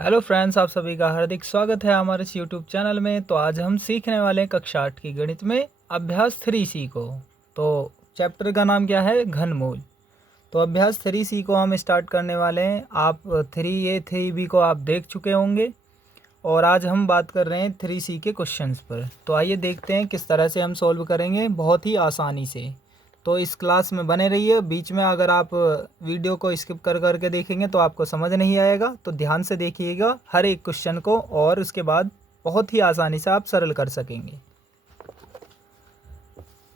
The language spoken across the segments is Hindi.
हेलो फ्रेंड्स, आप सभी का हार्दिक स्वागत है हमारे इस यूट्यूब चैनल में। तो आज हम सीखने वाले हैं कक्षा 8 की गणित में अभ्यास 3C को। तो चैप्टर का नाम क्या है? घनमूल। तो अभ्यास 3C को हम स्टार्ट करने वाले हैं। आप 3A 3B को आप देख चुके होंगे और आज हम बात कर रहे हैं 3C के क्वेश्चंस पर। तो आइए देखते हैं किस तरह से हम सॉल्व करेंगे बहुत ही आसानी से। तो इस क्लास में बने रहिए। बीच में अगर आप वीडियो को स्किप कर करके देखेंगे तो आपको समझ नहीं आएगा, तो ध्यान से देखिएगा हर एक क्वेश्चन को और उसके बाद बहुत ही आसानी से आप सरल कर सकेंगे।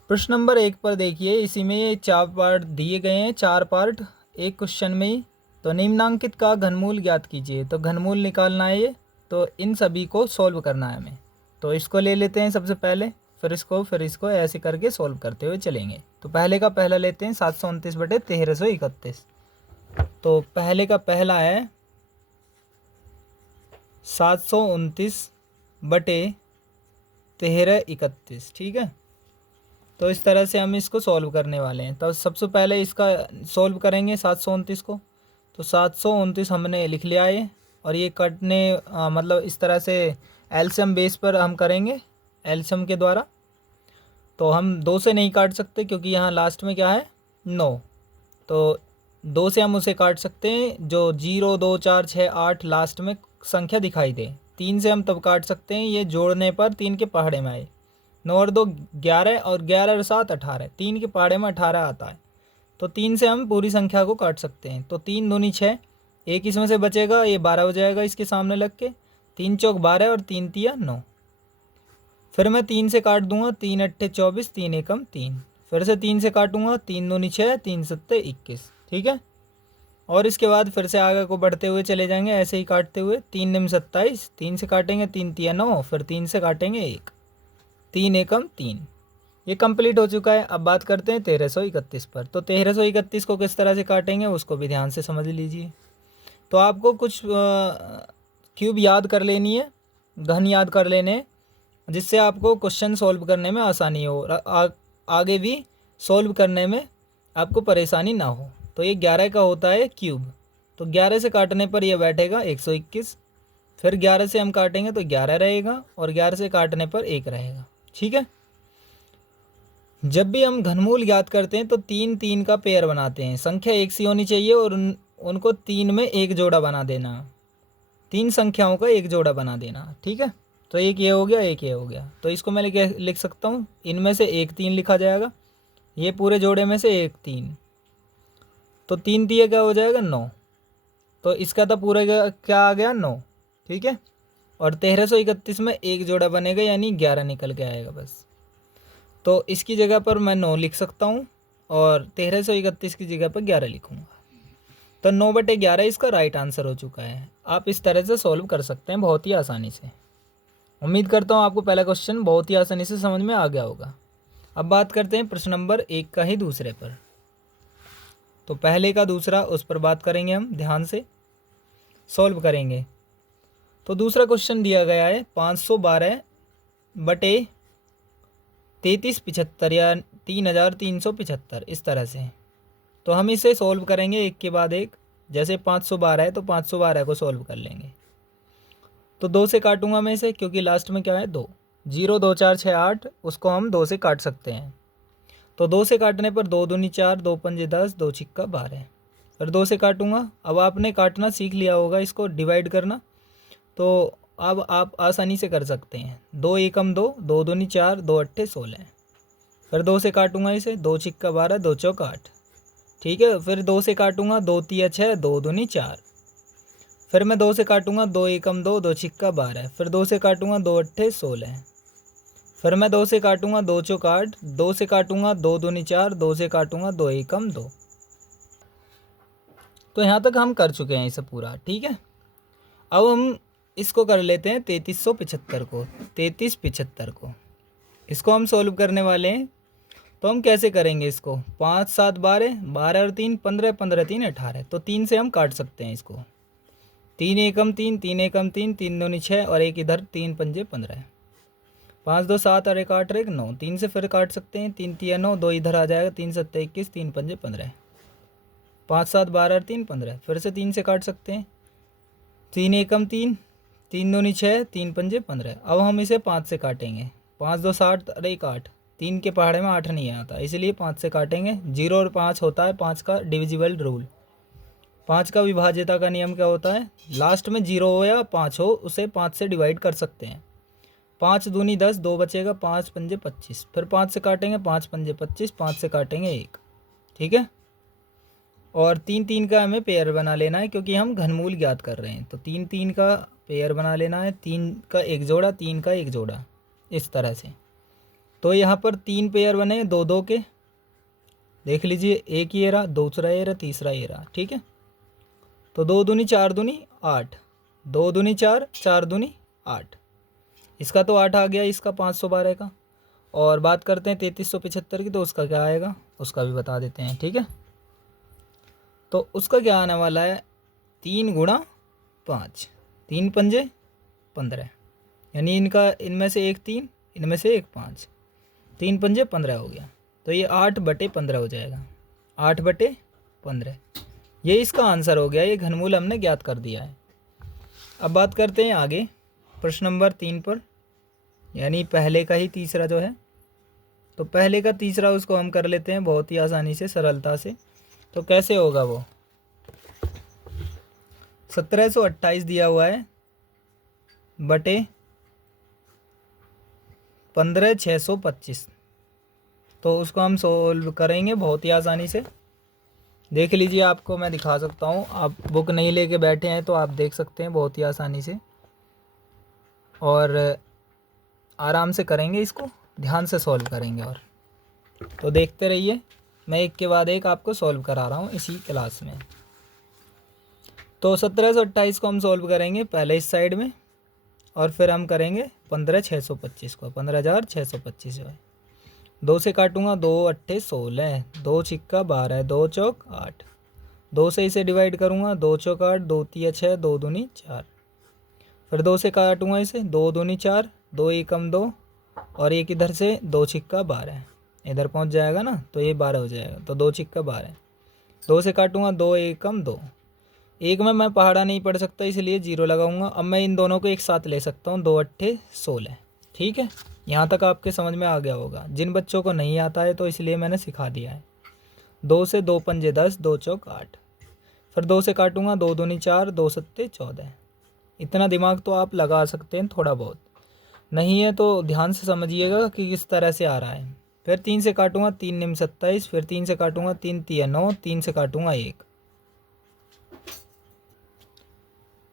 प्रश्न नंबर 1 पर देखिए, इसी में ये 4 पार्ट दिए गए हैं, 4 पार्ट एक क्वेश्चन में ही। तो निम्नांकित का घनमूल ज्ञात कीजिए। तो घनमूल निकालना है ये, तो इन सभी को सॉल्व करना है हमें। तो इसको ले लेते हैं सबसे पहले, फिर इसको ऐसे करके सॉल्व करते हुए चलेंगे। तो पहले का पहला लेते हैं 729/1331। तो पहले का पहला है 729/1331। ठीक है, तो इस तरह से हम इसको सॉल्व करने वाले हैं। तो सबसे पहले इसका सॉल्व करेंगे 729 को। तो 729 हमने लिख लिया है और ये कटने मतलब इस तरह से एलसीएम बेस पर हम करेंगे, एलसीएम के द्वारा। तो हम 2 से नहीं काट सकते क्योंकि यहाँ लास्ट में क्या है 9। तो 2 से हम उसे काट सकते हैं जो 0 2 4 6 8 लास्ट में संख्या दिखाई दे। 3 से हम तब काट सकते हैं ये जोड़ने पर 3 के पहाड़े में आए। 9 और 2 11 और 11 और 7 18, 3 के पहाड़े में 18 आता है। तो 3 से हम पूरी संख्या को काट सकते हैं। तो 3 दूनी 6, एक इसमें से बचेगा, ये 12 हो जाएगा इसके सामने लग के। 3 चौक 12 और 3 तिया 9। फिर मैं 3 से काट दूंगा, 3 अट्ठे 24, 3 एकम 3। फिर से 3 से काटूंगा, 3 दूनी 6, 3 सत्ते 21। ठीक है, और इसके बाद फिर से आगे को बढ़ते हुए चले जाएंगे ऐसे ही काटते हुए। 3 निम 27, 3 से काटेंगे, 3 तिया 9, फिर 3 से काटेंगे 1, 3 एकम 3। ये कंप्लीट हो चुका है। अब बात करते हैं 1331 पर। तो 1331 को किस तरह से काटेंगे उसको भी ध्यान से समझ लीजिए। तो आपको कुछ क्यूब याद कर लेनी है, घन याद कर लेने हैं, जिससे आपको क्वेश्चन सॉल्व करने में आसानी हो और आगे भी सॉल्व करने में आपको परेशानी ना हो। तो ये 11 का होता है क्यूब। तो 11 से काटने पर यह बैठेगा 121। फिर 11 से हम काटेंगे तो 11 रहेगा और 11 से काटने पर 1 रहेगा। ठीक है, जब भी हम घनमूल ज्ञात करते हैं तो 3 3 का पेयर बनाते हैं। संख्या एक सी होनी चाहिए और उनको 3 में एक जोड़ा बना देना। 3 संख्याओं का एक जोड़ा बना देना। ठीक है, तो एक ये हो गया, एक ये हो गया। तो इसको मैं लिख सकता हूँ, इनमें से एक 3 लिखा जाएगा, ये पूरे जोड़े में से एक 3। तो 3 तिया क्या हो जाएगा 9। तो इसका तो पूरे का क्या आ गया 9। ठीक है, और 1331 में एक जोड़ा बनेगा यानी 11 निकल के आएगा बस। तो इसकी जगह पर मैं 9 लिख सकता हूँ और 1331 की जगह पर 11 लिखूँगा। तो 9/11 इसका राइट आंसर हो चुका है। आप इस तरह से सॉल्व कर सकते हैं बहुत ही आसानी से। उम्मीद करता हूँ आपको पहला क्वेश्चन बहुत ही आसानी से समझ में आ गया होगा। अब बात करते हैं प्रश्न नंबर 1 का ही दूसरे पर। तो पहले का दूसरा उस पर बात करेंगे, हम ध्यान से सॉल्व करेंगे। तो दूसरा क्वेश्चन दिया गया है 512/3375 या 3375, इस तरह से। तो हम इसे सॉल्व करेंगे एक के बाद एक। जैसे 512 है तो 512 को सॉल्व कर लेंगे। तो 2 से काटूंगा मैं इसे क्योंकि लास्ट में क्या है 2। 0 2 4 6 8, उसको हम 2 से काट सकते हैं। तो 2 से काटने पर 2 दूनी 4, 2 पंजे 10, 2 छिक्का 12। फिर 2 से काटूंगा। अब आपने काटना सीख लिया होगा, इसको डिवाइड करना, तो अब आप आसानी से कर सकते हैं। 2 एकम 2, 2 दूनी 4, 2 अट्ठे 16। फिर 2 से काटूंगा इसे, 2 छिक्का 12, 2 चौक 8। ठीक है, फिर 2 से काटूंगा, 2 तिया 6, 2 दूनी 4। फिर मैं 2 से काटूंगा, 2 एकम 2, 2 छिक्का 12। फिर 2 से काटूंगा, 2 अट्ठे 16। फिर मैं 2 से काटूंगा, 2 चौक 8। 2 से काटूंगा, 2 दूनी 4, 2 से काटूंगा, 2 एकम 2। तो यहाँ तक हम कर चुके हैं इसे पूरा। ठीक है, अब हम इसको कर लेते हैं 3375 को। 3375 को इसको हम सोल्व करने वाले हैं। तो हम कैसे करेंगे इसको? 5 7 12, 12 और 3 15, 15 3 18। तो 3 से हम काट सकते हैं इसको। 3 एकम 3, 3 एकम 3, 3 दूनी 6 और एक इधर 3 पंजे 15। 5 2 7 और एक 8 और एक 9। 3 से फिर काट सकते हैं, 3 तिया 9, 2 इधर आ जाएगा, 3 सत्ते 21, 3 पंजे 15। 5 7 12 और 3 15। फिर से 3 से काट सकते हैं, तीन एकम तीन, तीन दूनी 6, तीन पंजे 15। अब हम इसे 5 से काटेंगे। 5 2 60 और 1 8। 3 के पहाड़े में 8 नहीं आता, इसलिए 5 से काटेंगे। 0 और 5 होता है 5 का डिविजिबल रूल। 5 का विभाज्यता का नियम क्या होता है? लास्ट में 0 हो या 5 हो, उसे 5 से डिवाइड कर सकते हैं। 5 दूनी 10, 2 बचेगा, 5 पंजे 25। फिर 5 से काटेंगे, 5 पंजे 25, 5 से काटेंगे 1। ठीक है। और 3 3 का हमें पेयर बना लेना है, क्योंकि हम घनमूल ज्ञात कर रहे हैं। तो 3 3 का पेयर बना लेना है। 3 का एक जोड़ा, 3 का एक जोड़ा, इस तरह से। तो यहाँ पर 3 पेयर बने 2 2 के, देख लीजिए। एक ये रहा, दूसरा ये रहा, तीसरा ये रहा। ठीक है। तो 2 दूनी 4 दूनी 8, 2 दूनी 4, 4 दूनी 8। इसका तो 8 आ गया, इसका 512 का। और बात करते हैं 3375 की, तो उसका क्या आएगा उसका भी बता देते हैं। ठीक है। तो उसका क्या आने वाला है? 3 गुणा 5, 3 पंजे 15, यानी इनमें से एक 3, इनमें से एक 5, 3 पंजे 15 हो गया। तो ये 8/15 हो जाएगा, 8/15। ये इसका आंसर हो गया। ये घनमूल हमने ज्ञात कर दिया है। अब बात करते हैं आगे प्रश्न नंबर 3 पर, यानी पहले का ही तीसरा जो है। तो पहले का तीसरा उसको हम कर लेते हैं बहुत ही आसानी से, सरलता से। तो कैसे होगा वो? 1728 दिया हुआ है बटे 15,625। तो उसको हम सोल्व करेंगे बहुत ही आसानी से। देख लीजिए, आपको मैं दिखा सकता हूँ। आप बुक नहीं लेके बैठे हैं तो आप देख सकते हैं बहुत ही आसानी से, और आराम से करेंगे इसको, ध्यान से सॉल्व करेंगे। और तो देखते रहिए, मैं एक के बाद एक आपको सॉल्व करा रहा हूँ इसी क्लास में। तो 1728 को हम सॉल्व करेंगे पहले इस साइड में, और फिर हम करेंगे 15,625 को, 15,625 जो है। 2 से काटूंगा, 2 अट्ठे 16, 2 छिक्का 12, 2 चौक 8। 2 से इसे डिवाइड करूंगा, 2 चौक 8, 2 तिया 6, 2 दूनी 4। फिर 2 से काटूंगा इसे, 2 दूनी 4, 2 एकम 2, और एक इधर से 2 छिक्का 12, इधर पहुंच जाएगा ना, तो ये 12 हो जाएगा। तो 2 छिक्का 12। 2 से काटूंगा, 2 एकम 2। एक में मैं पहाड़ा नहीं पढ़ सकता, इसलिए 0 लगाऊंगा। अब मैं इन दोनों को एक साथ ले सकता हूँ, 2 अट्ठे 16। ठीक है। यहाँ तक आपके समझ में आ गया होगा। जिन बच्चों को नहीं आता है तो इसलिए मैंने सिखा दिया है। 2 से 2 पंजे 10, 2 चौक 8। फिर 2 से काटूंगा, 2 दूनी 4, 2 सत्ते 14। इतना दिमाग तो आप लगा सकते हैं थोड़ा बहुत, नहीं है तो ध्यान से समझिएगा कि किस तरह से आ रहा है। फिर 3 से काटूंगा, 3 निम 27। फिर 3 से काटूंगा, 3 तिया 9, 3 से काटूंगा 1।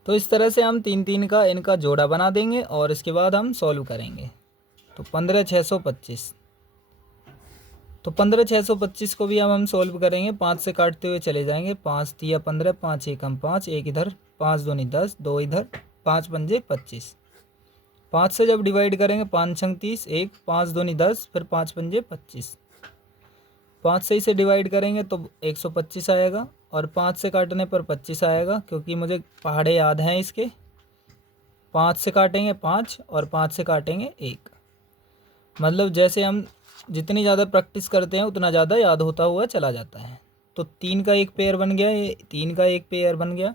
तो इस तरह से हम 3 3 का इनका जोड़ा बना देंगे, और इसके बाद हम सॉल्व करेंगे। तो 15,625। तो 15,625 को भी अब हम सॉल्व करेंगे। 5 से काटते हुए चले जाएंगे। 5 तिया 15, 5 एकम 5, एक इधर, 5 दूनी 10, 2 इधर, 5 पंजे 25। 5 से जब डिवाइड करेंगे, 5 छंग 30, 1, 5 दूनी 10, फिर 5 पंजे 25। 5 से इसे डिवाइड करेंगे तो 125 आएगा, और 5 से काटने पर 25 आएगा, क्योंकि मुझे पहाड़े याद हैं इसके। 5 से काटेंगे 5, और 5 से काटेंगे 1। मतलब जैसे हम जितनी ज़्यादा प्रैक्टिस करते हैं उतना ज़्यादा याद होता हुआ चला जाता है। तो 3 का एक पेयर बन गया, ये 3 का एक पेयर बन गया।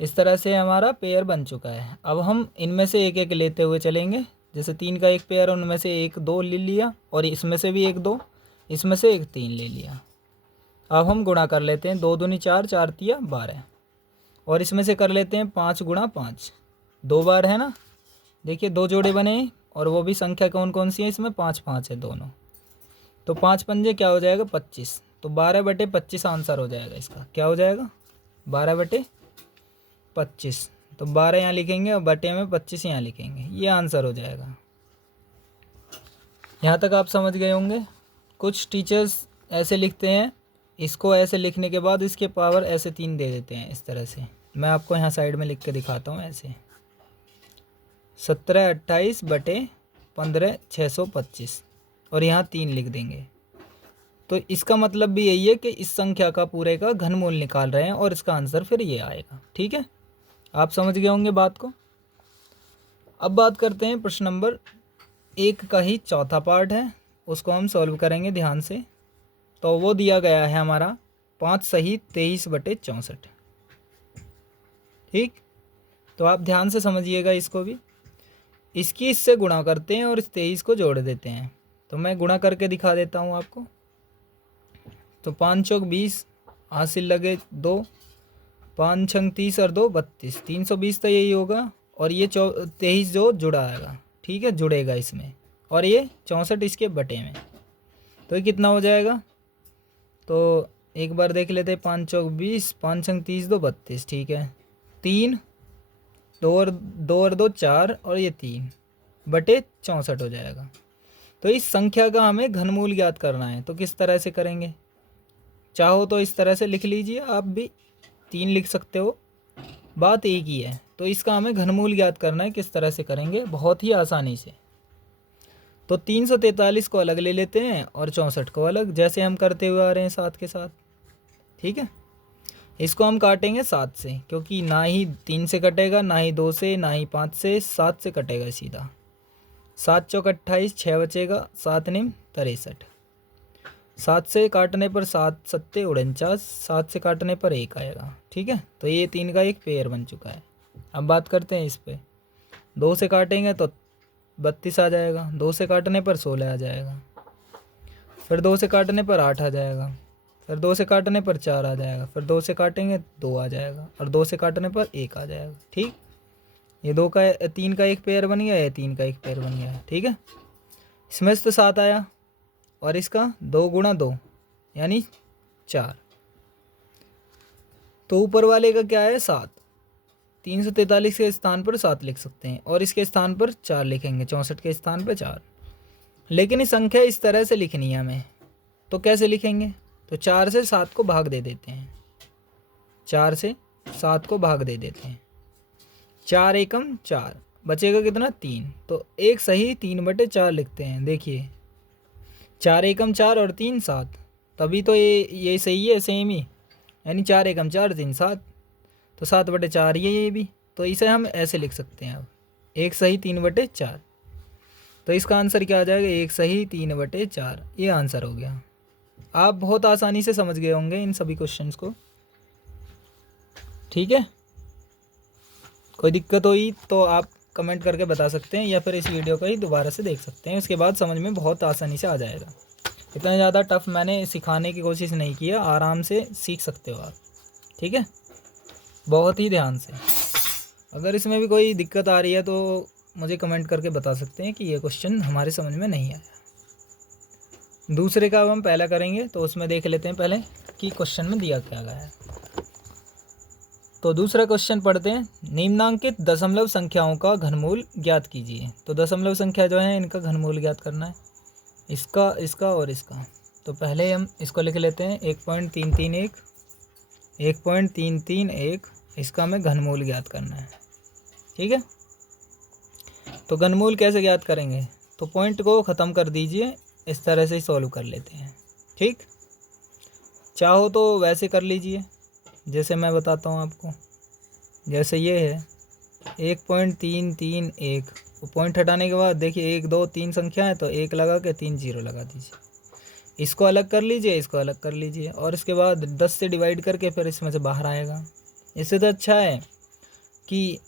इस तरह से हमारा पेयर बन चुका है। अब हम इनमें से एक एक लेते हुए चलेंगे। जैसे 3 का एक पेयर, उनमें से एक 2 ले लिया, और इसमें से भी एक 2, इसमें से एक 3 ले लिया। अब हम गुणा कर लेते हैं। 2 दूनी 4, 4 तिया 12, और इसमें से कर लेते हैं 5 गुणा 5, 2 बार है ना। देखिए 2 जोड़े बने, और वो भी संख्या कौन कौन सी है इसमें? 5 5 है दोनों। तो 5 पंजे क्या हो जाएगा? 25। तो 12/25 आंसर हो जाएगा इसका। क्या हो जाएगा? 12/25। तो 12 यहाँ लिखेंगे, और बटे में 25 यहाँ लिखेंगे, ये आंसर हो जाएगा। यहाँ तक आप समझ गए होंगे। कुछ टीचर्स ऐसे लिखते हैं, इसको ऐसे लिखने के बाद इसके पावर ऐसे 3 दे देते हैं, इस तरह से। मैं आपको यहाँ साइड में लिख के दिखाता हूँ ऐसे। 1728/15,625, और यहाँ 3 लिख देंगे। तो इसका मतलब भी यही है कि इस संख्या का पूरे का घनमूल निकाल रहे हैं, और इसका आंसर फिर ये आएगा। ठीक है, आप समझ गए होंगे बात को। अब बात करते हैं प्रश्न नंबर 1 का ही चौथा पार्ट है, उसको हम सॉल्व करेंगे ध्यान से। तो वो दिया गया है हमारा 5 सही 23/64। ठीक, तो आप ध्यान से समझिएगा इसको भी। इसकी इससे गुणा करते हैं और इस 23 को जोड़ देते हैं। तो मैं गुणा करके दिखा देता हूँ आपको। तो 5 चौक 20, हासिल लगे 2, 5 छंग 30 और 2 32, 320 तो यही होगा। और ये 23 जो जुड़ा आएगा, ठीक है, जुड़ेगा इसमें, और ये 64 इसके बटे में। तो ये कितना हो जाएगा, तो एक बार देख लेते हैं। 5 चौक 20, 5 छंग 30, 2 32, ठीक है। 3, 2 और 2 4, और ये 3 बटे 64 हो जाएगा। तो इस संख्या का हमें घनमूल ज्ञात करना है। तो किस तरह से करेंगे, चाहो तो इस तरह से लिख लीजिए, आप भी 3 लिख सकते हो, बात एक ही है। तो इसका हमें घनमूल ज्ञात करना है। किस तरह से करेंगे, बहुत ही आसानी से। तो 343 को अलग ले लेते हैं और 64 को अलग, जैसे हम करते हुए आ रहे हैं 7 के साथ, ठीक है। इसको हम काटेंगे 7 से, क्योंकि ना ही 3 से कटेगा, ना ही 2 से, ना ही 5 से, 7 से कटेगा सीधा। 7 चौक 28, 6 बचेगा, 7 निम 63। 7 से काटने पर 7 सत्ते 49, 7 से काटने पर 1 आएगा, ठीक है। तो ये 3 का एक पेयर बन चुका है। अब बात करते हैं इस पे। 2 से काटेंगे तो 32 आ जाएगा, 2 से काटने पर 16 आ जाएगा, फिर 2 से काटने पर 8 आ जाएगा, फिर 2 से काटने पर 4 आ जाएगा, फिर 2 से काटेंगे 2 आ जाएगा, और 2 से काटने पर 1 आ जाएगा, ठीक। ये 3 का एक पेयर बन गया, ये 3 का एक पेयर बन गया, ठीक है। इसमें से तो 7 आया, और इसका 2 गुणा 2 यानी 4। तो ऊपर वाले का क्या है, 7। 343 के स्थान पर 7 लिख सकते हैं, और इसके स्थान पर 4 लिखेंगे, 64 के स्थान पर 4। लेकिन ये संख्या इस तरह से लिखनी है हमें, तो कैसे लिखेंगे, तो 4 से 7 को भाग दे देते हैं, 4 से 7 को भाग दे देते हैं। 4 एकम 4, बचेगा कितना, 3। तो एक सही 3/4 लिखते हैं। देखिए 4 एकम 4 और 3 7, तभी तो ये सही है, सेम ही, यानी 4 एकम 4 3 7, तो 7/4 ये भी। तो इसे हम ऐसे लिख सकते हैं, अब एक सही 3/4। तो इसका आंसर क्या आ जाएगा, एक सही 3/4, ये आंसर हो गया। आप बहुत आसानी से समझ गए होंगे इन सभी क्वेश्चंस को, ठीक है। कोई दिक्कत हुई तो आप कमेंट करके बता सकते हैं, या फिर इस वीडियो को ही दोबारा से देख सकते हैं, उसके बाद समझ में बहुत आसानी से आ जाएगा। इतना ज़्यादा टफ मैंने सिखाने की कोशिश नहीं किया, आराम से सीख सकते हो आप, ठीक है, बहुत ही ध्यान से। अगर इसमें भी कोई दिक्कत आ रही है तो मुझे कमेंट करके बता सकते हैं कि ये क्वेश्चन हमारे समझ में नहीं आया। दूसरे का अब हम पहला करेंगे, तो उसमें देख लेते हैं पहले कि क्वेश्चन में दिया क्या गया है। तो दूसरा क्वेश्चन पढ़ते हैं। निम्नांकित दशमलव संख्याओं का घनमूल ज्ञात कीजिए। तो दशमलव संख्या जो है इनका घनमूल ज्ञात करना है, इसका, इसका और इसका। तो पहले हम इसको लिख लेते हैं 1.331, 1.331, इसका हमें घनमूल ज्ञात करना है, ठीक है। तो घनमूल कैसे ज्ञात करेंगे, तो पॉइंट को ख़त्म कर दीजिए, इस तरह से ही सॉल्व कर लेते हैं, ठीक। चाहो तो वैसे कर लीजिए जैसे मैं बताता हूँ आपको। जैसे ये है 1.331, पॉइंट हटाने के बाद देखिए 1 2 3 संख्या है, तो 1 लगा के 3 0 लगा दीजिए। इसको अलग कर लीजिए, इसको अलग कर लीजिए, और इसके बाद 10 से डिवाइड करके फिर इसमें से बाहर आएगा। इससे तो अच्छा है कि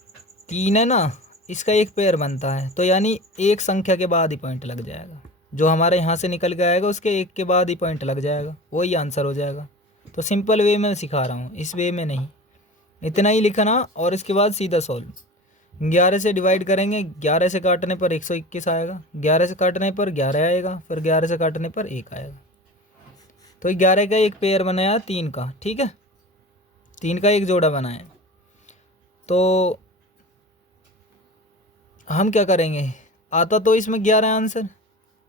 3 है ना, इसका एक पेयर बनता है, तो यानी एक संख्या के बाद ही पॉइंट लग जाएगा, जो हमारे यहाँ से निकल के आएगा उसके एक के बाद ही पॉइंट लग जाएगा, वही आंसर हो जाएगा। तो सिंपल वे में सिखा रहा हूँ, इस वे में नहीं। इतना ही लिखना और इसके बाद सीधा सॉल्व। 11 से डिवाइड करेंगे, 11 से काटने पर 121 आएगा, 11 से काटने पर 11 आएगा, फिर 11 से काटने पर 1 आएगा। तो 11 का एक पेयर बनाया 3 का, ठीक है, 3 का एक जोड़ा बनाया। तो हम क्या करेंगे, आता तो इसमें 11 आंसर,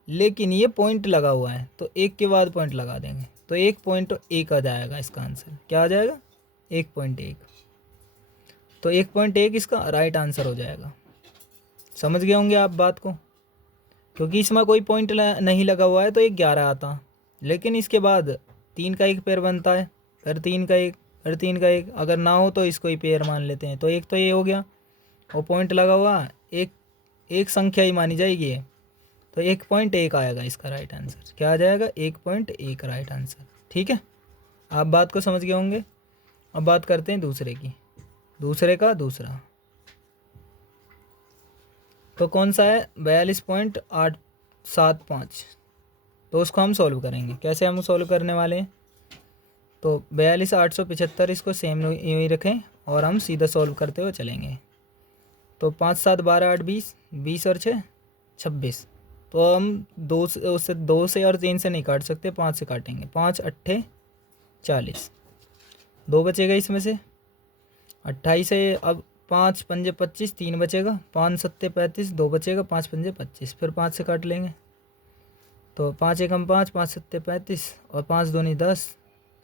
लेकिन ये पॉइंट लगा हुआ है, तो एक के बाद पॉइंट लगा देंगे, तो 1.1 आ जाएगा इसका आंसर। क्या आ जाएगा, 1.1। तो 1.1 इसका राइट आंसर हो जाएगा। समझ गए होंगे आप बात को, क्योंकि इसमें कोई पॉइंट नहीं लगा हुआ है, तो 11 आता, लेकिन इसके बाद 3 का एक पेयर बनता है, फिर 3 का एक, फिर 3 का एक, अगर ना हो तो इसको ही पेयर मान लेते हैं। तो एक तो ये हो गया, और पॉइंट लगा हुआ एक संख्या ही मानी जाएगी ये, तो 1.1 आएगा इसका राइट आंसर। क्या आ जाएगा, 1.1 राइट आंसर, ठीक है। आप बात को समझ गए होंगे। अब बात करते हैं दूसरे की, दूसरे का दूसरा। तो कौन सा है 42.875। तो उसको हम सॉल्व करेंगे। कैसे हम सॉल्व करने वाले हैं, तो 42,875 इसको सेम यूँ ही रखें और हम सीधा सॉल्व करते हुए चलेंगे। तो 5 7 12 8 20, 20 और 6 26। तो हम दो से और 3 से नहीं काट सकते, 5 से काटेंगे। 5 अट्ठे 40, 2 बचेगा इसमें से। 28 है। अब 5 पंजे 25, 3 बचेगा। 5 सत्ते 35, 2 बचेगा। 5 पंजे 25, फिर 5 से काट लेंगे। तो 5 एकम 5, 5 सत्ते 35 और 5 दूनी 10,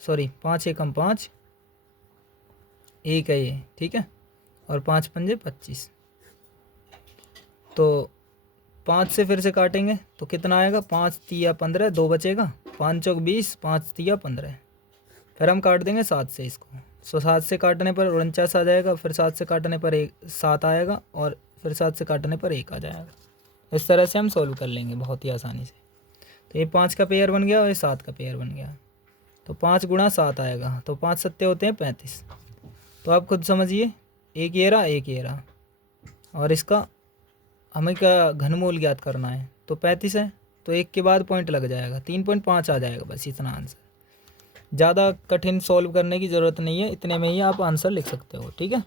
सॉरी 5 एकम 5, एक है ये, ठीक है। और 5 पंजे 25। तो 5 से फिर से काटेंगे तो कितना आएगा, 5 तिया 15, 2 बचेगा। 5 चौक 20, 5 तिया 15। फिर हम काट देंगे 7 से इसको। 7 से काटने पर 49 आ जाएगा, फिर 7 से काटने पर 7 आएगा और फिर 7 से काटने पर 1 आ जाएगा। इस तरह से हम सॉल्व कर लेंगे बहुत ही आसानी से। तो ये 5 का पेयर बन गया और ये 7 का पेयर बन गया। तो 5 गुणा 7 आएगा, तो 5 सत्ते होते हैं 35। तो आप खुद समझिए, एक ये रहा, एक ये रहा, और इसका हमें क्या घनमूल ज्ञात करना है। तो 35 है, तो 1 के बाद पॉइंट लग जाएगा, 3.5 आ जाएगा, बस इतना आंसर। ज़्यादा कठिन सॉल्व करने की ज़रूरत नहीं है, इतने में ही आप आंसर लिख सकते हो, ठीक है।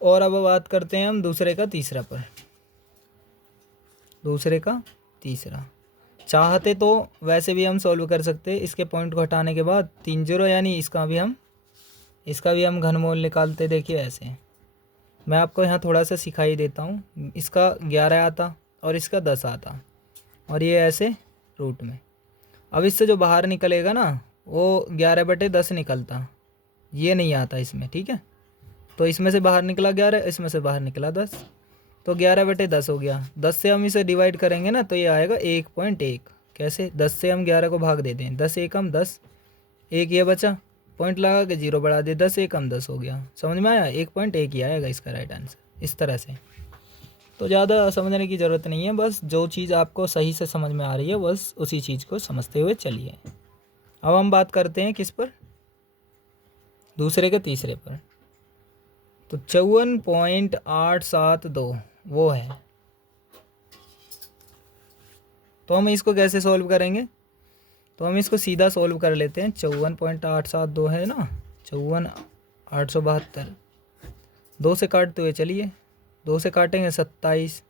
और अब बात करते हैं हम दूसरे का तीसरा पर। दूसरे का तीसरा चाहते तो वैसे भी हम सॉल्व कर सकते हैं। इसके पॉइंट को हटाने के बाद 3 0, यानी इसका भी हम घनमूल निकालते। देखिए ऐसे, मैं आपको यहाँ थोड़ा सा सिखाई देता हूँ। इसका 11 आता और इसका 10 आता, और ये ऐसे रूट में। अब इससे जो बाहर निकलेगा ना, वो 11/10 निकलता, ये नहीं आता इसमें, ठीक है। तो इसमें से बाहर निकला 11, इसमें से बाहर निकला 10, तो 11/10 हो गया। 10 से हम इसे डिवाइड करेंगे ना, तो ये आएगा 1.1। कैसे, 10 से हम 11 को भाग देते हैं, 10 एकम 10, एक ये बचा, पॉइंट लगा के 0 बढ़ा दे, 10 एकम 10 हो गया। समझ में आया, 1.1 ही आएगा इसका राइट आंसर। इस तरह से तो ज़्यादा समझने की ज़रूरत नहीं है, बस जो चीज़ आपको सही से समझ में आ रही है बस उसी चीज़ को समझते हुए चलिए। अब हम बात करते हैं किस पर, दूसरे के तीसरे पर। तो 54.872 वो है। तो हम इसको कैसे सॉल्व करेंगे, तो हम इसको सीधा सॉल्व कर लेते हैं। 54.872 है ना, 54,872, 2 से काटते हुए चलिए। 2 से काटेंगे 27,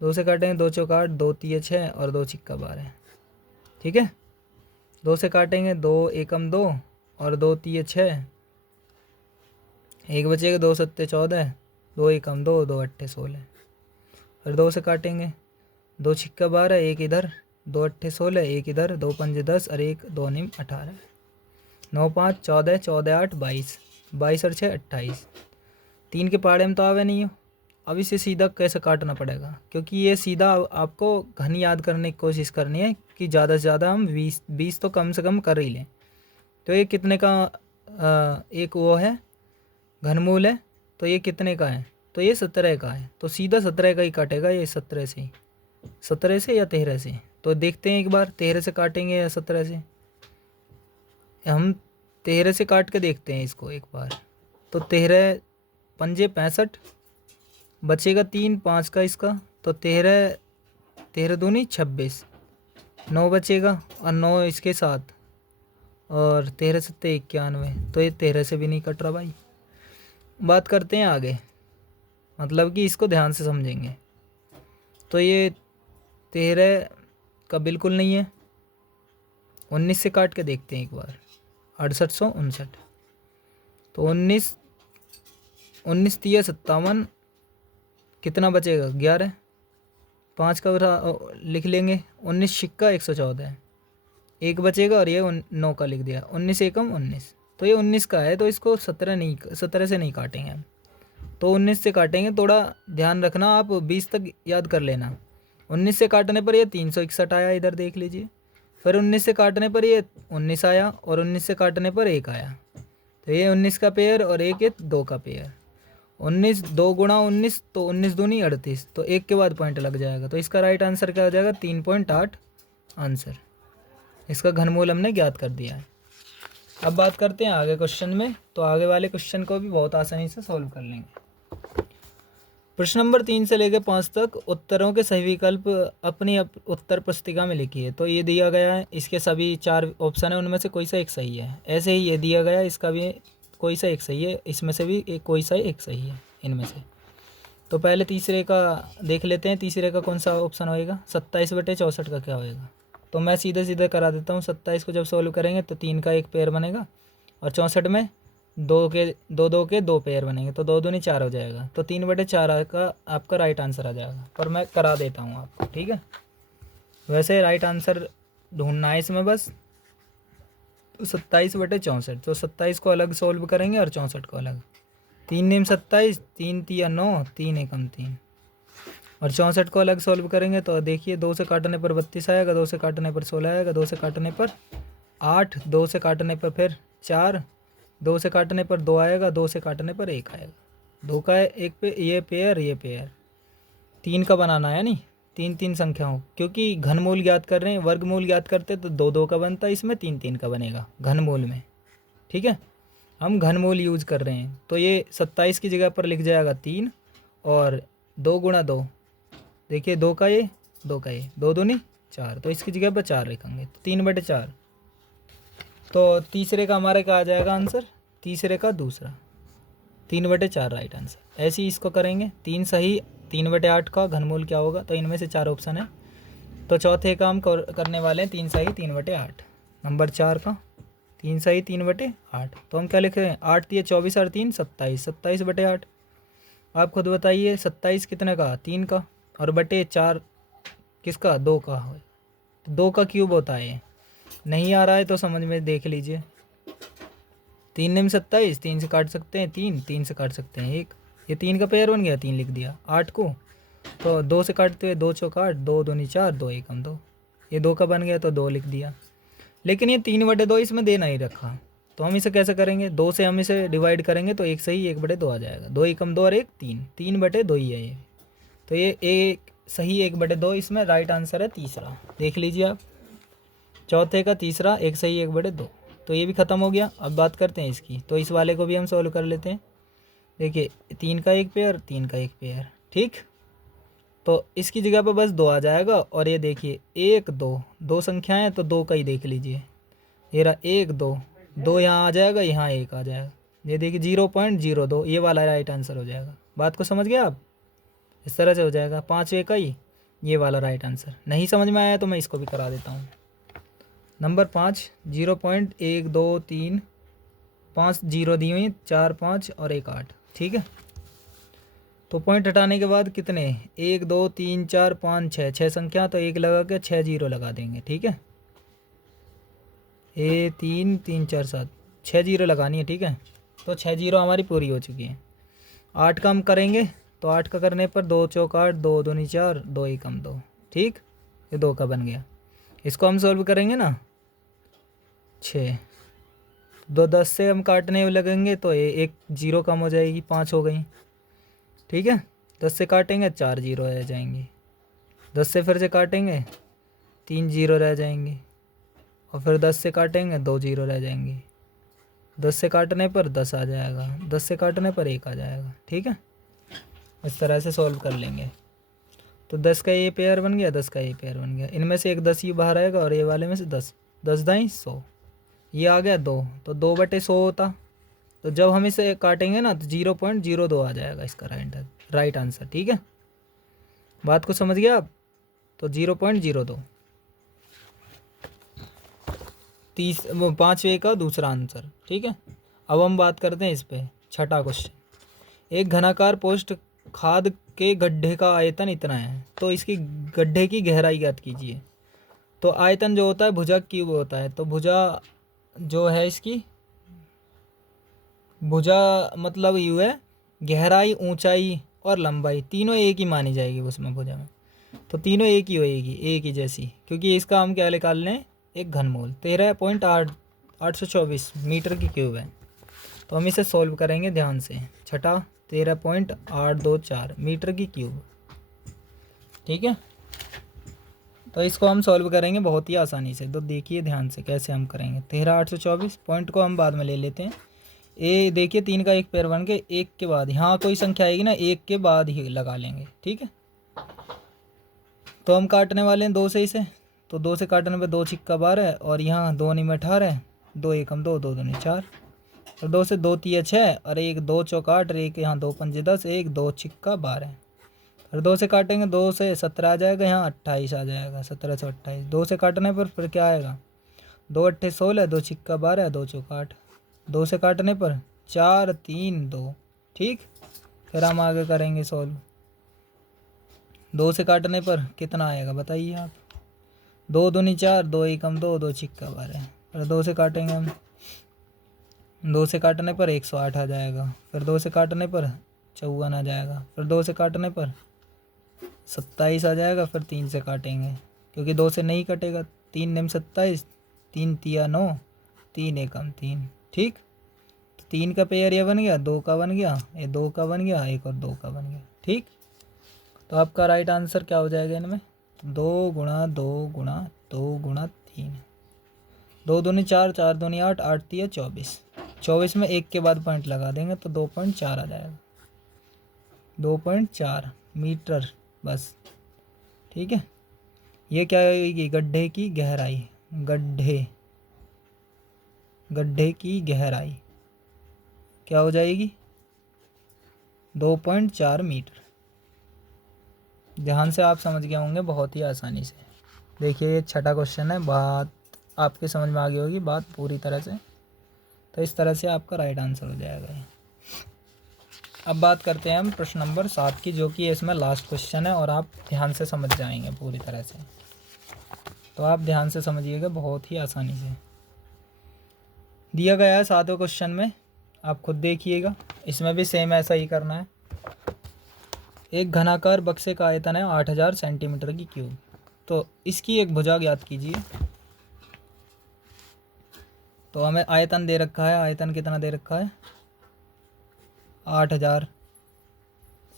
2 से काटेंगे 2 चौक 8, 2 तिये 6 और 2 छिक्का 12, ठीक है। 2 से काटेंगे 2 एकम 2 और 2 तिये 6, एक बचेगा। 2 सत्ते 14, 2 एकम 2, 2 अट्ठे 16। फिर 2 से काटेंगे 2 छिक्का 12, एक इधर, 2 अट्ठे 16, एक इधर, 2 पंजे 10 और 1 2 निम 18, 9 5 14, 14 8 22, 22 और 6 28। 3 के पहाड़े में तो आवे नहीं हो। अब इसे सीधा कैसे काटना पड़ेगा, क्योंकि ये सीधा आपको घन याद करने की कोशिश करनी है कि ज़्यादा से ज़्यादा हम 20 तो कम से कम कर ही लें। तो ये कितने का एक वो है घनमूल है, तो ये कितने का है, तो ये 17 का है। तो सीधा 17 का ही काटेगा ये, 17 से ही, 17 से या 13 से। तो देखते हैं एक बार 13 से काटेंगे या 17 से। हम 13 से काट के देखते हैं इसको एक बार। तो 13 पंजे 65, बचेगा 3 5 का इसका, तो 13 दूनी 26, 9 बचेगा और 9 इसके साथ, और 13 सत्ते 91। तो ये 13 से भी नहीं कट रहा भाई। बात करते हैं आगे, मतलब कि इसको ध्यान से समझेंगे। तो ये 13 का बिल्कुल नहीं है। 19 से काट के देखते हैं एक बार, 6859। तो 19 तिया 57, कितना बचेगा 11, 5 का लिख लेंगे। 19 छिक्का 114, एक बचेगा और ये 9 का लिख दिया। 19 एकम 19, तो ये 19 का है। तो इसको 17 से नहीं काटेंगे हम, तो 19 से काटेंगे। थोड़ा ध्यान रखना, आप 20 तक याद कर लेना। 19 से काटने पर ये 361 आया, इधर देख लीजिए। फिर 19 से काटने पर ये 19 आया, और 19 से काटने पर 1 आया। तो ये 19 का पेयर और एक ये 2 का पेयर। 19 2 गुणा 19, तो 19 दूनी 38, तो 1 के बाद पॉइंट लग जाएगा। तो इसका राइट आंसर क्या हो जाएगा, 3.8 आंसर। इसका घनमूल हमने ज्ञात कर दिया है। अब बात करते हैं आगे क्वेश्चन में। तो आगे वाले क्वेश्चन को भी बहुत आसानी से सॉल्व कर लेंगे। प्रश्न नंबर 3 से लेकर 5 तक उत्तरों के सही विकल्प अपनी उत्तर पुस्तिका में लिखिए। तो ये दिया गया है, इसके सभी 4 ऑप्शन है, उनमें से कोई सा एक सही है। ऐसे ही ये दिया गया है, इसका भी कोई सा एक सही है, इसमें से भी कोई सा एक सही है इनमें से। तो पहले तीसरे का देख लेते हैं, तीसरे का कौन सा ऑप्शन होएगा, 27/64 का क्या होएगा। तो मैं सीधे सीधे करा देता हूँ। 27 को जब सॉल्व करेंगे तो 3 का एक पेयर बनेगा, और 64 में 2 के 2 पेयर बनेंगे, तो 2 दूनी 4 हो जाएगा। तो 3/4 का आपका राइट आंसर आ जाएगा। पर मैं करा देता हूँ आपको, ठीक है। वैसे राइट आंसर ढूंढना है इसमें बस। तो 27/64, तो 27 को अलग सॉल्व करेंगे और 64 को अलग। 3 नीम 27, 3 तिया 9, 3 एकम 3, और 64 को अलग सॉल्व करेंगे। तो देखिए 2 से काटने पर 32 आएगा, 2 से काटने पर 16 आएगा, 2 से काटने पर 8, 2 से काटने पर फिर 4, 2 से काटने पर 2 आएगा, 2 से काटने पर 1 आएगा। 2 का एक पे ये पेयर 3 का बनाना है, नहीं 3 संख्याओं, क्योंकि घनमूल ज्ञात कर रहे हैं। वर्गमूल ज्ञात करते तो 2 का बनता है, इसमें 3 का बनेगा घनमूल में, ठीक है। हम घनमूल यूज कर रहे हैं, तो ये 27 की जगह पर लिख जाएगा 3, और 2 गुणा 2, देखिए 2 का ये 2 दूनी 4, तो इसकी जगह पर 4 लिखेंगे, तो 3/4। तो तीसरे का हमारे क्या आ जाएगा आंसर, तीसरे का दूसरा 3/4 राइट आंसर। ऐसे ही इसको करेंगे, 3 सही, 3/8 का घनमूल क्या होगा, तो इनमें से 4 ऑप्शन है। तो चौथे का हम करने वाले हैं 3 सही 3/8। नंबर 4 का 3 सही 3/8, तो हम क्या लिख रहे हैं, 8 दिए 24 और 3 27, 27/8। आप खुद बताइए 27 कितने का, 3 का, और बटे 4 किसका, 2 का। 2 का क्यूब होता है। नहीं आ रहा है तो समझ में देख लीजिए। 3 निम 27, 3 से काट सकते हैं 3, 3 से काट सकते हैं 1, ये 3 का पेयर बन गया, 3 लिख दिया। 8 को तो 2 से काटते हुए 2 चौक 8, 2 दूनी 4, 2 एकम 2, ये 2 का बन गया तो 2 लिख दिया। लेकिन ये 3/2 इसमें दे नहीं रखा, तो हम इसे कैसे करेंगे, 2 से हम इसे डिवाइड करेंगे तो 1 सही 1/2 आ जाएगा। 2 एकम 2 और 1 3, 3/2 ही है ये। तो ये एक सही 1/2 इसमें राइट आंसर है तीसरा। देख लीजिए आप, चौथे का तीसरा 1 सही 1/2। तो ये भी ख़त्म हो गया। अब बात करते हैं इसकी, तो इस वाले को भी हम सॉल्व कर लेते हैं। देखिए 3 का एक पेयर, 3 का एक पेयर, ठीक। तो इसकी जगह पर बस 2 आ जाएगा, और ये देखिए 1 2, 2 संख्याएं हैं तो 2 का ही देख लीजिए। ये रहा 1 2, 2 यहाँ आ जाएगा, यहाँ 1 आ जाएगा। ये देखिए 0.02, ये वाला राइट आंसर हो जाएगा। बात को समझ गए आप, इस तरह से हो जाएगा 5 1 ही, ये वाला राइट आंसर। नहीं समझ में आया तो मैं इसको भी करा देता हूँ। नंबर 5 0.1 2 3 5 0 दी हुई, 4 5 और 1 8, ठीक है। तो पॉइंट हटाने के बाद कितने, 1 2 3 4 5 6, 6 संख्या, तो 1 लगा के 6 0 लगा देंगे, ठीक है। 3 3 4 7, 6 0 लगानी है, ठीक है। तो 6 0 हमारी पूरी हो चुकी है। 8 का हम करेंगे, तो 8 का करने पर 2 चौक 8, 2 दूनी 4, 2 एकम 2, ठीक। ये 2 का बन गया। इसको हम सॉल्व करेंगे ना, 6 2 10 से हम काटने लगेंगे तो ये 1 0 कम हो जाएगी, 5 हो गई, ठीक है। 10 से काटेंगे 4 0 रह जाएंगे, 10 से फिर से काटेंगे 3 0 रह जाएंगे, और फिर 10 से काटेंगे 2 0 रह जाएंगे। 10 से काटने पर 10 आ जाएगा, 10 से काटने पर 1 आ जाएगा, ठीक है। इस तरह से सॉल्व कर लेंगे। तो 10 का ये पेयर बन गया, 10 का ये पेयर बन गया। इनमें से एक 10 ही बाहर आएगा, और ये वाले में से 10, 10 दाई 100, ये आ गया 2, तो 2/100 होता। तो जब हम इसे काटेंगे ना तो 0.02 आ जाएगा इसका राइट आंसर, ठीक है। बात को समझ गया आप, तो 0.02 पाँचवें का दूसरा आंसर, ठीक है। अब हम बात करते हैं इस पे, छठा क्वेश्चन। एक घनाकार पोस्ट खाद के गड्ढे का आयतन इतना है, तो इसकी गड्ढे की गहराई ज्ञात कीजिए। तो आयतन जो होता है भुजा क्यूब होता है, तो भुजा जो है इसकी, भुजा मतलब यू है, गहराई ऊंचाई और लंबाई तीनों एक ही मानी जाएगी उसमें भुजा में। तो तीनों एक ही होएगी, एक ही जैसी, क्योंकि इसका हम क्या निकाल लें, एक घनमूल 13.824 मीटर की क्यूब है। तो हम इसे सॉल्व करेंगे ध्यान से। छठा 13.824 मीटर की क्यूब, ठीक है। तो इसको हम सॉल्व करेंगे बहुत ही आसानी से। तो देखिए ध्यान से कैसे हम करेंगे। 13.824 पॉइंट को हम बाद में ले लेते हैं। ए देखिए 3 का एक पेयर बन के एक के बाद यहाँ कोई संख्या आएगी ना एक के बाद ही लगा लेंगे, ठीक है। तो हम काटने वाले हैं 2 से इसे, तो 2 से काटने पे 2 छिक्का 12 और यहाँ 2 नहीं में 18, 2 एकम 2, 2 दूनी 4 और 2 से 2 तिया 6 और एक 2 चौक 8 और एक यहाँ 2 पंजे 10, एक 2 छिक्का 12 और 2 से काटेंगे 2 से 17 आ जाएगा, यहाँ 28 आ जाएगा, 17 से 28 2 से काटने पर फिर क्या आएगा 2 अट्ठे 16, 2 छिक्का 12, 2 चौक 8, 2 से काटने पर 4 3 2, ठीक। फिर हम आगे करेंगे सॉल्व। 2 से काटने पर कितना आएगा बताइए आप, 2 दूनी 4, 2 एकम 2, 2 छिक्का 12 और 2 से काटेंगे हम, 2 से काटने पर 108 आ जाएगा, फिर 2 से काटने पर 54 आ जाएगा, फिर 2 से काटने पर 27 आ जाएगा, फिर 3 से काटेंगे क्योंकि 2 से नहीं कटेगा, 3 निम 27, 3 तिया 9, 3 एकम 3, ठीक। तो 3 का पेयर ये बन गया, 2 का बन गया, ये 2 का बन गया, एक और 2 का बन गया, ठीक। तो आपका राइट आंसर क्या हो जाएगा इनमें, 2 गुणा 2 गुणा 2 गुणा 3, 2 दूनी 4, 4 दूनी 8, 8 तिया 24, 24 में एक के बाद पॉइंट लगा देंगे तो 2.4 आ जाएगा, 2.4 मीटर बस, ठीक है। ये क्या होगी, गड्ढे की गहराई, गड्ढे की गहराई क्या हो जाएगी 2.4 मीटर। ध्यान से आप समझ गए होंगे बहुत ही आसानी से। देखिए ये छठा क्वेश्चन है, बात आपके समझ में आ गई होगी बात पूरी तरह से। तो इस तरह से आपका राइट आंसर हो जाएगा ये। अब बात करते हैं हम प्रश्न नंबर 7 की, जो कि इसमें लास्ट क्वेश्चन है और आप ध्यान से समझ जाएंगे पूरी तरह से। तो आप ध्यान से समझिएगा बहुत ही आसानी से। दिया गया है 7वें क्वेश्चन में, आप खुद देखिएगा, इसमें भी सेम ऐसा ही करना है। एक घनाकार बक्से का आयतन है 8000 सेंटीमीटर की क्यूब, तो इसकी एक भुजा ज्ञात कीजिए। तो हमें आयतन दे रखा है, आयतन कितना दे रखा है 8000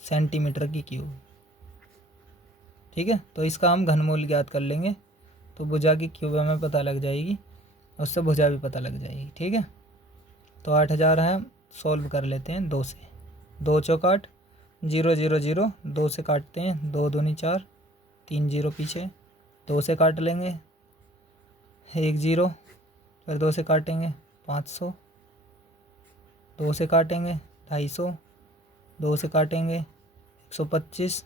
सेंटीमीटर की क्यूब, ठीक है। तो इसका हम घनमूल ज्ञात कर लेंगे, तो भुजा की क्यूब हमें पता लग जाएगी, उससे भुजा भी पता लग जाएगी, ठीक है। तो 8000 है, सॉल्व कर लेते हैं 2 से, 2 चौक 8, 0 0 0, 2 से काटते हैं, 2 दूनी 4, 3 0 पीछे, 2 से काट लेंगे 1 0, फिर 2 से काटेंगे 500, 2 से काटेंगे 250, 2 से काटेंगे 125,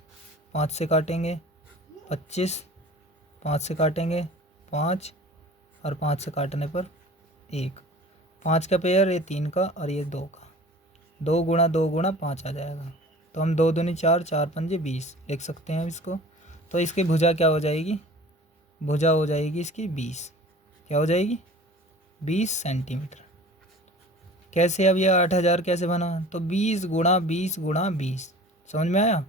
5 से काटेंगे 25, 5 से काटेंगे 5 और 5 से काटने पर 1, 5 का पेयर, ये 3 का और ये 2 का, 2 गुणा 5 आ जाएगा। तो हम 2 दूनी 4, 4 पंजे 20 लिख सकते हैं इसको। तो इसकी भुजा क्या हो जाएगी, भुजा हो जाएगी इसकी 20, क्या हो जाएगी 20 सेंटीमीटर। कैसे, अब ये 8000 कैसे बना, तो 20 गुणा 20 गुणा 20, समझ में आया।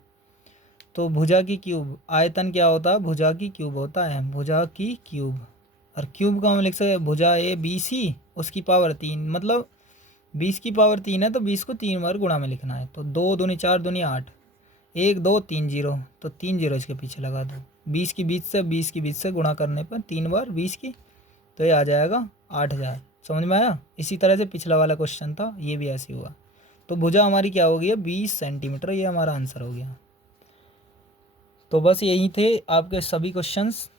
तो भुजा की क्यूब, आयतन क्या होता है, भुजा की क्यूब होता है, भुजा की क्यूब। और क्यूब का हम लिख सकते हैं भुजा ए 20 ही, उसकी पावर 3, मतलब 20 की पावर 3 है तो 20 को 3 बार गुणा में लिखना है। तो 2 दूनी 4 दूनी 8, 1 2 3 0, तो 3 0 इसके पीछे लगा दो, 20 की 20 से गुणा करने पर 3 बार 20 की, तो ये आ जाएगा 8000। समझ में आया। इसी तरह से पिछला वाला क्वेश्चन था, ये भी ऐसे हुआ। तो भुजा हमारी क्या हो गई है 20 सेंटीमीटर, ये हमारा आंसर हो गया। तो बस यही थे आपके सभी क्वेश्चंस।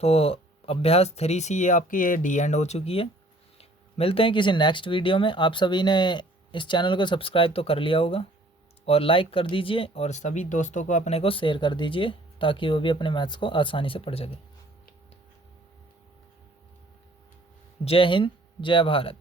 तो अभ्यास 3C ये आपकी ये डी एंड हो चुकी है। मिलते हैं किसी नेक्स्ट वीडियो में। आप सभी ने इस चैनल को सब्सक्राइब तो कर लिया होगा और लाइक कर दीजिए और सभी दोस्तों को अपने को शेयर कर दीजिए ताकि वो भी अपने मैथ्स को आसानी से पढ़ सके। जय हिंद, जय भारत।